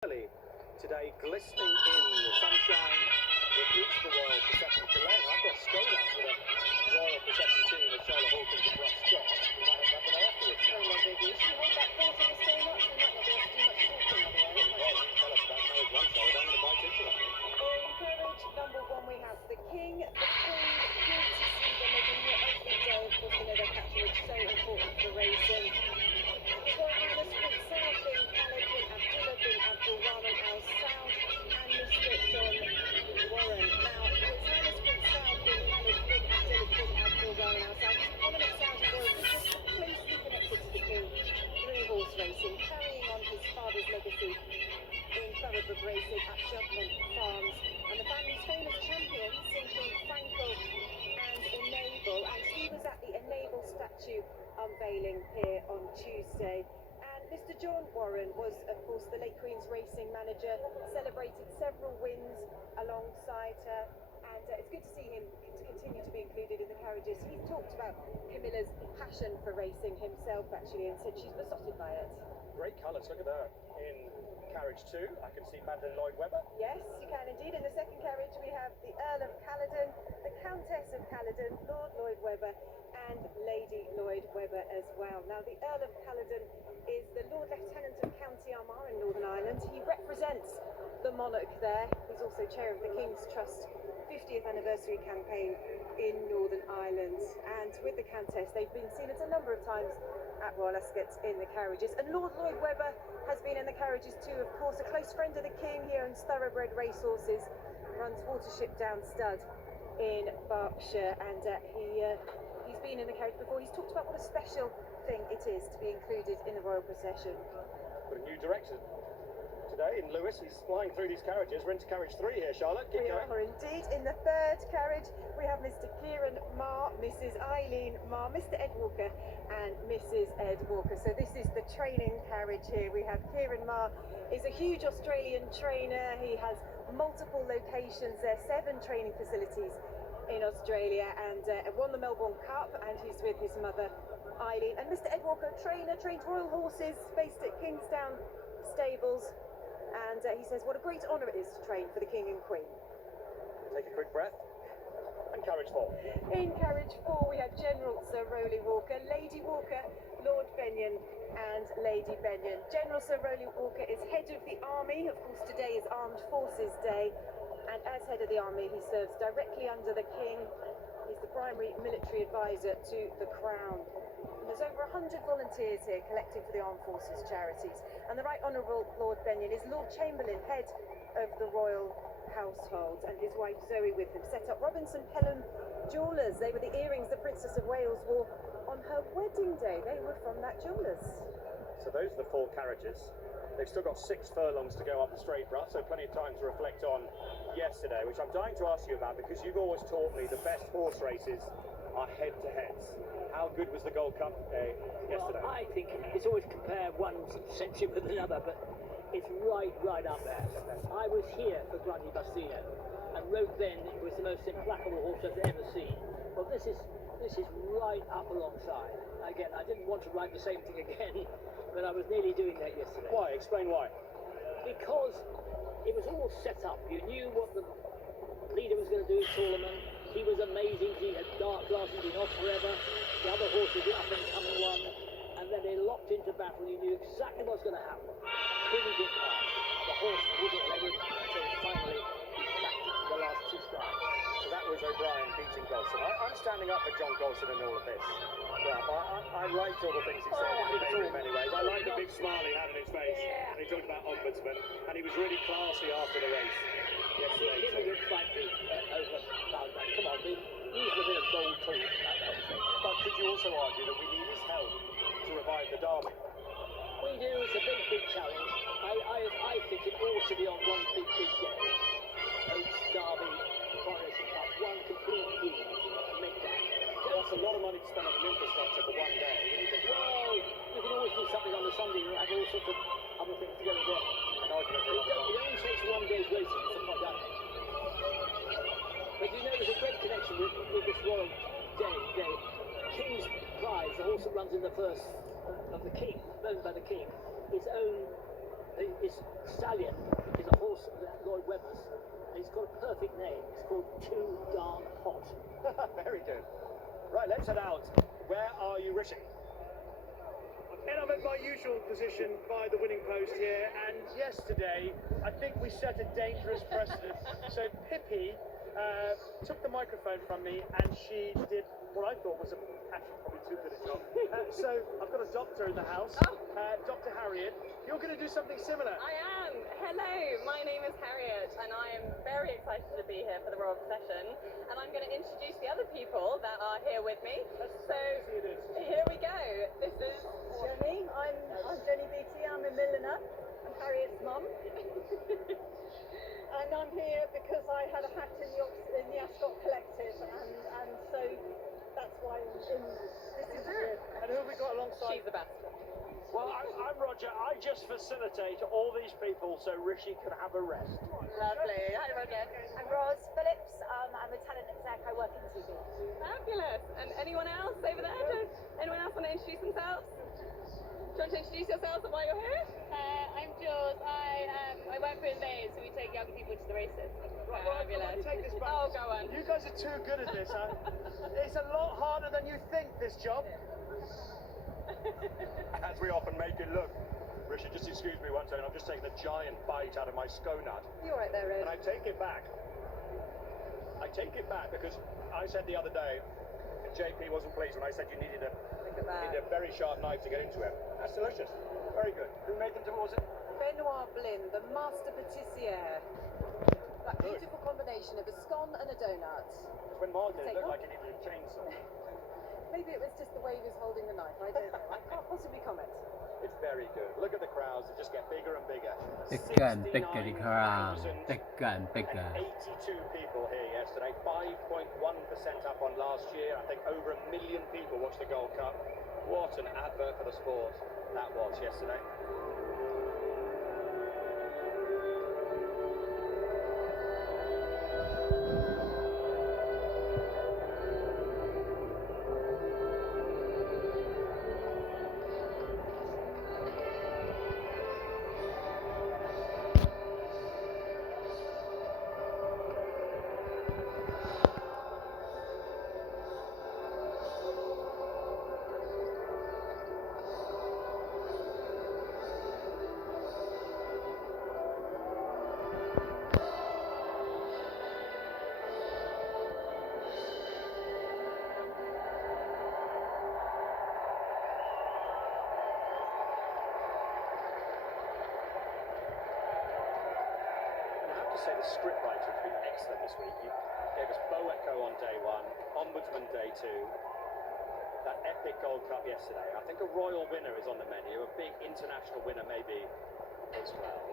Early today, glistening in the sunshine, it reached the Royal Procession delay. I've got straight up to the Royal Procession team as Charlotte Hawkins and Russ Scott. We might have that one afterwards. Oh my goodness, you hold that thought in the so much, we might not be able to do much talking otherwise. Well, you tell us about carriage one, Charlotte. I'm going to bite into that. In carriage number one we have the King, the Queen. Good to see them, they've been here every day. Of course, we know their patronage so important for racing. His Royal Highness Prince Saad bin Khaled bin Abdullah bin Abdul Rahman Al Saud and Mr. John Warren. Now, His Highness Prince Saad bin Khaled bin Abdullah bin Abdul Rahman Al Saud is a prominent Saudi royal business closely connected to the King through horse racing, carrying on his father's legacy in thoroughbred racing at Juddmonte Farms. And the family's famous champions include Franco and Enable, and he was at the Enable statue unveiling here on Tuesday. And Mr. John Warren was, of course, the late Queen's racing manager, celebrated several wins alongside her, and it's good to see him to continue to be included in the carriages. He's talked about Camilla's passion for racing himself, actually, and said she's besotted by it. Great colours, look at that. In carriage two, I can see Madeline Lloyd-Webber. Yes, you can indeed. In the second carriage, we have the Earl of Caledon, the Countess of Caledon, Lord Lloyd-Webber, and Lady Lloyd-Webber as well. Now, the Earl of Caledon is the Lord Lieutenant of County Armagh in Northern Ireland. He represents the monarch there. He's also chair of the King's Trust 50th anniversary campaign in Northern Ireland. And with the Countess, they've been seen a number of times at Royal Ascot in the carriages. And Lord Lloyd-Webber has been in the carriages too, of course, a close friend of the King. He owns thoroughbred racehorses, runs Watership Down Stud in Berkshire, and he's been in the carriage before. He's talked about what a special thing it is to be included in the royal procession. Got a new director today in Lewis. He's flying through these carriages. We're into carriage three here, Charlotte. Keep We going. are indeed. In the third carriage, we have Mr. Kieran Marr, Mrs. Eileen Marr, Mr. Ed Walker, and Mrs. Ed Walker. So this is the training carriage here. We have Kieran Marr is a huge Australian trainer. He has multiple locations there, 7 training facilities in Australia, and won the Melbourne Cup, and he's with his mother Eileen. And Mr. Ed Walker, trainer, trains royal horses based at Kingsdown Stables, and he says what a great honour it is to train for the King and Queen. Take a quick breath. And carriage four. In carriage 4 we have General Sir Rowley Walker, Lady Walker, Lord Benyon and Lady Benyon. General Sir Rowley Walker is head of the army. Of course, today is Armed Forces Day, and as head of the army he serves directly under the King. He's the primary military advisor to the Crown. And there's over 100 volunteers here collecting for the Armed Forces charities. And the Right Honourable Lord Benyon is Lord Chamberlain, head of the royal household, and his wife Zoe with him set up Robinson Pelham Jewellers. They were the earrings the Princess of Wales wore on her wedding day. They were from that jewellers. So those are the 4 carriages. They've still got 6 furlongs to go up the straight, Russ, so plenty of time to reflect on yesterday, which I'm dying to ask you about, because you've always taught me the best horse races are head-to-heads. How good was the Gold Cup yesterday? Well, I think it's always compare one century with another, but it's right up there. I was here for Grundy Bastino and rode then. It was the most implacable horse I've ever seen. Well, this is right up alongside. Again, I didn't want to ride the same thing again, but I was nearly doing that yesterday. Why? Explain why. Because it was all set up. You knew what the leader was going to do in Solomon. He was amazing. He had dark glasses, been off forever. The other horse was the up-and-coming one. And then they locked into battle. You knew exactly what's going to happen. Couldn't get past. The horse wouldn't let it until finally he cracked the last 2 strides. So that was O'Brien beating Golson. I'm standing up for John Golson in all of this. I liked all the things he said in many ways. I liked the big smile he had on his face. Yeah. And he talked about ombudsman, and he was really classy after the race yesterday. He didn't get slightly over. Come on, use a bit of bold talk. But could you also argue that we need his help to revive the derby? We do. It's a big challenge. I think it all should be on one big day. Oaks, Derby, Coronation Cup, one complete year to make that. That's a lot of money to spend on an infrastructure for one day. Well, you can always do something on the Sunday and have all sorts of other things to go and work. An argument for It only takes one day's racing, something like that. But you know, there's a great connection with this Royal Day. King's Prize, the horse that runs in the first of the King, owned by the King, is owned His stallion is a horse, Lloyd Webber's, and it's got a perfect name. It's called Too Darn Hot. Very good. Right, let's head out. Where are you, Rishi? And I'm at my usual position by the winning post here, and yesterday I think we set a dangerous precedent. So Pippi took the microphone from me and she did what I thought was actually probably too good a job. So I've got a doctor in the house, Dr. Harriet. You're going to do something similar. I am. Hello, my name is Harriet, and I am very excited to be here for the Royal Procession. And I'm going to introduce the other people that are here with me. So here we go. This is Jenny, I'm Jenny Beattie, I'm a milliner, I'm Harriet's mum. And I'm here because I had a hat in the Ascot Collective, and so that's why this is here. And who have we got alongside? she's the best. Well, I'm Roger. I just facilitate all these people so Rishi can have a rest. Lovely. Hi, Roger. I'm Roz Phillips, I'm a talent exec, I work in TV. Fabulous. And anyone else over there? Anyone else want to introduce themselves? Do you want to introduce yourselves and why you're here? I'm Jules. I work for Invade, so we take young people to the races. Right, well, come on, take this back. Oh, go on. You guys are too good at this, huh? It's a lot harder than you think, this job. As we often make it look. Rishi, just excuse me one second. I've just taken a giant bite out of my sconut. You're right there, And Ed. I take it back. I take it back because I said the other day, JP wasn't pleased when I said you needed a very sharp knife to get into it. That's delicious. Very good. Who made them? Was it? Benoit Blin, the master patissier. That Good. beautiful combination of a scone and a donut. When Mark did, it Take looked one. like he needed a chainsaw. Maybe it was just the way he was holding the knife. I don't know. I can't possibly comment. It's very good. Look at the crowds. They just get bigger and bigger. Bigger and bigger the crowd. 69,082 Bigger and bigger. people here yesterday. 5.1% up on last year. I think over 1 million people watched the Gold Cup. What an advert for the sport that was yesterday. Say the script writer has been excellent this week. You gave us Bo Echo on day one, Ombudsman day two, that epic Gold Cup yesterday. I think a royal winner is on the menu, a big international winner maybe as well.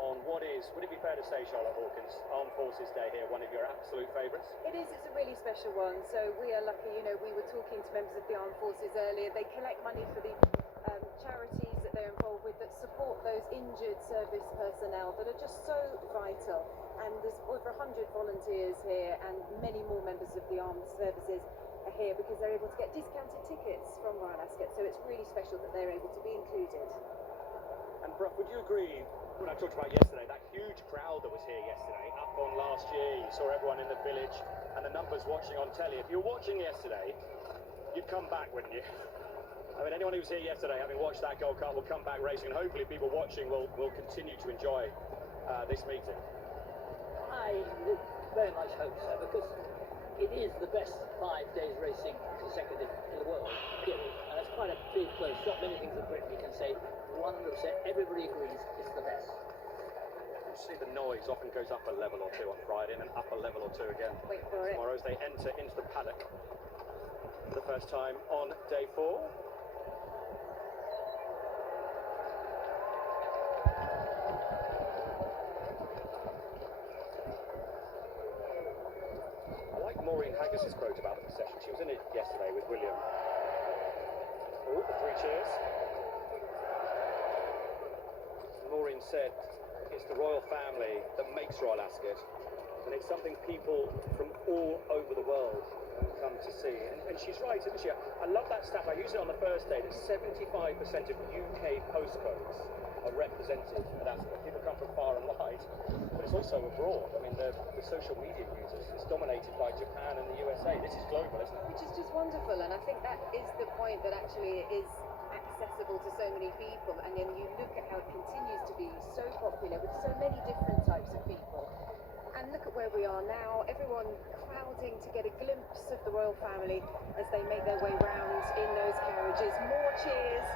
On what is, would it be fair to say, Charlotte Hawkins, Armed Forces Day here, one of your absolute favourites? It is. It's a really special one. So we are lucky. You know, we were talking to members of the armed forces earlier. They collect money for the charities that they're involved with that support those injured service personnel that are just so vital. And there's over 100 volunteers here, and many more members of the armed services are here because they're able to get discounted tickets from Royal Ascot. So it's really special that they're able to be included. And Brough, would you agree, when I talked about yesterday, that huge crowd that was here yesterday, up on last year, you saw everyone in the village, and the numbers watching on telly. If you were watching yesterday, you'd come back, wouldn't you? I mean, anyone who was here yesterday, having watched that Gold Cup, will come back racing, and hopefully people watching will continue to enjoy this meeting. I would very much hope so, because it is the best 5 days racing consecutive in the world, period. And it's quite a big place. Not many things in Britain you can say 100%. Everybody agrees it's the best. You see the noise often goes up a level or two on Friday, and then up a level or two again Wait for it. tomorrow as they enter into the paddock for the first time on day 4. Maureen Haggis's quote about the procession. She was in it yesterday with William. Oh, the 3 cheers. Maureen said it's the royal family that makes Royal Ascot, and it's something people from all over the world come to see. And she's right, isn't she? I love that stat. I used it on the first day that 75% of UK postcodes are represented at Ascot. People come from far and wide, but it's also abroad. I mean, the social media users, it's dominated by Japan and the USA. This is global, isn't it? Which is just wonderful, and I think that is the point, that actually it is accessible to so many people, and then you look at how it continues to be so popular with so many different types of people. And look at where we are now, everyone crowding to get a glimpse of the royal family as they make their way round in those carriages. More cheers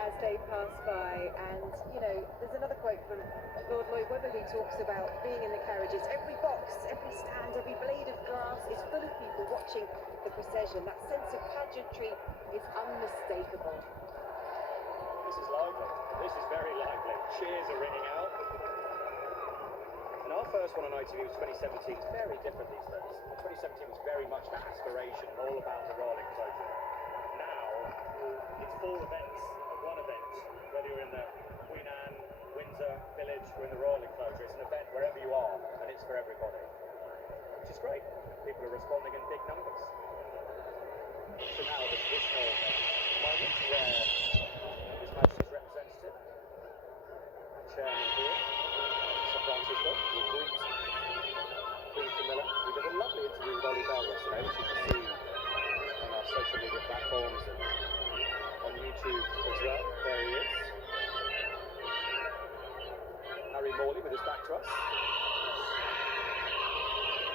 as they pass by, and you know, there's another quote from Lord Lloyd Webber who talks about being in the carriages. Every box, every stand, every blade of grass is full of people watching the procession. That sense of pageantry is unmistakable. This is lively. This is very lively. Cheers are ringing out. And our first one on ITV was 2017. It's very different these days. 2017 was very much about aspiration, all about the royal enclosure. Now, it's 4 events at one event. Whether you're in the Queen Anne, Windsor, Village, or in the royal enclosure, it's an event wherever you are, and it's for everybody. Which is great. People are responding in big numbers. So now the traditional moment where His Majesty's representative, Chairman here, Sir Francis Lord, will greet Queen Camilla. We did a lovely interview with Ollie Bell yesterday, which you can see on our social media platforms and on YouTube as well. There he is. Harry Morley with his back to us.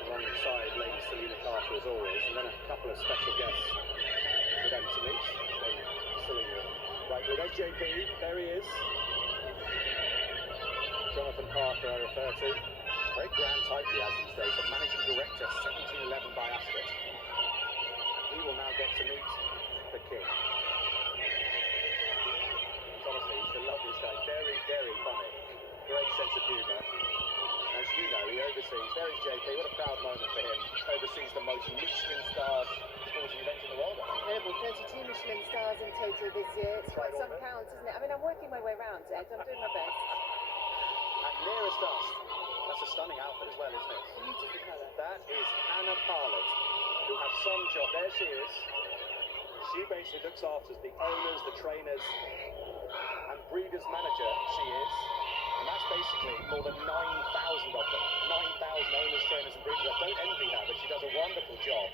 Alongside Lady Selina Carter as always, and then a couple of special guests for them to meet. Selina, right with us, JP, there he is. Jonathan Parker I refer to. Very grand title he has these days, a managing director, 1711 by Ascot. He will now get to meet the King. Honestly, he's the loveliest guy, very, very funny. Great sense of humour. As you know, he oversees, there is JP, what a proud moment for him. Oversees the most Michelin-starred sporting event in the world, I think. Incredible, 32 Michelin stars in total this year. It's quite some Right on, count, isn't it? I mean, I'm working my way around, Ed. I'm doing my best. And nearest us, that's a stunning outfit as well, isn't it? Beautiful colour. That is Anna Parlett, who has some job. There she is. She basically looks after the owners, the trainers, and breeders' manager, she is. And that's basically more than 9,000 of them. 9,000 owners, trainers, and breeders. I don't envy her, but she does a wonderful job.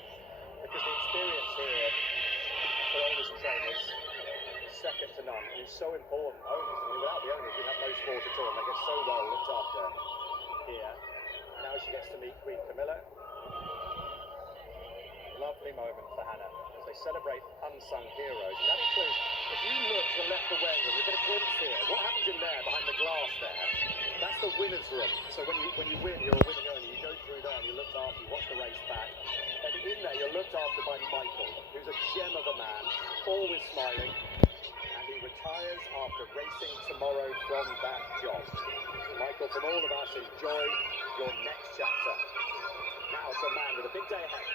Because the experience here for owners and trainers is second to none. And it's so important. Owners, I mean, without the owners, we have no sport at all. And they get so well looked after here. Now she gets to meet Queen Camilla. Lovely moment for Hannah as they celebrate unsung heroes. And that includes, if you look to the left of the weighing room, you get a glimpse here. What happens in there, behind the glass there? That's the winner's room. So when you win, you're a winning owner. You go through there and you're looked after, you watch the race back. And in there, you're looked after by Michael, who's a gem of a man, always smiling. And he retires after racing tomorrow from that job. Michael, from all of us, enjoy your next chapter. Now to a man with a big day ahead.